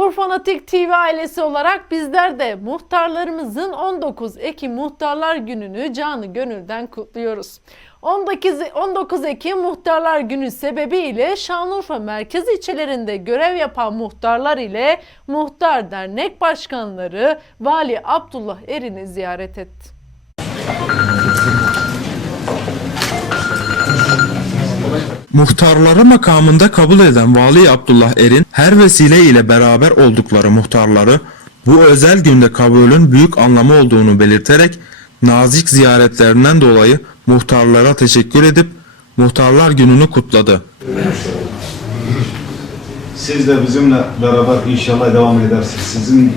Urfanatik TV ailesi olarak bizler de muhtarlarımızın 19 Ekim Muhtarlar Günü'nü canı gönülden kutluyoruz. 19, 19 Ekim Muhtarlar Günü sebebiyle Şanlıurfa merkez ilçelerinde görev yapan muhtarlar ile Muhtar Dernek Başkanları Vali Abdullah Erin'i ziyaret etti. Muhtarları makamında kabul eden Vali Abdullah Erin her vesile ile beraber oldukları muhtarları bu özel günde kabulün büyük anlamı olduğunu belirterek nazik ziyaretlerinden dolayı muhtarlara teşekkür edip Muhtarlar Günü'nü kutladı. Siz de bizimle beraber inşallah devam edersiniz. Sizin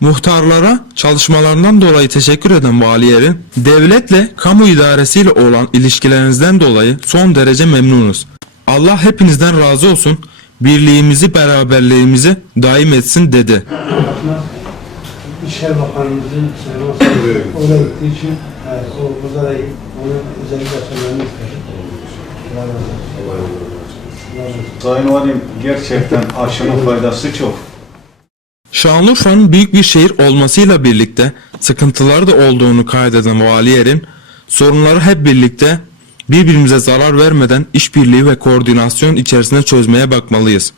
Muhtarlara çalışmalarından dolayı teşekkür eden Vali Erin, devletle kamu idaresiyle olan ilişkilerinizden dolayı son derece memnunuz. Allah hepinizden razı olsun, birliğimizi, beraberliğimizi daim etsin dedi. İşler Bakanımızın oraya gittiği için evet, o burada da onu özellikle söylememi istedim. Sayın Valim gerçekten aşının faydası çok. Şanlıurfa'nın büyük bir şehir olmasıyla birlikte sıkıntıları da olduğunu kaydeden Vali Erin, sorunları hep birlikte birbirimize zarar vermeden işbirliği ve koordinasyon içerisinde çözmeye bakmalıyız.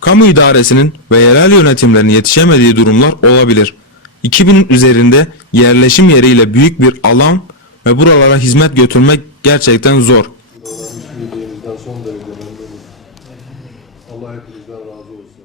Kamu idaresinin ve yerel yönetimlerin yetişemediği durumlar olabilir. 2000 üzerinde yerleşim yeriyle büyük bir alan ve buralara hizmet götürmek gerçekten zor.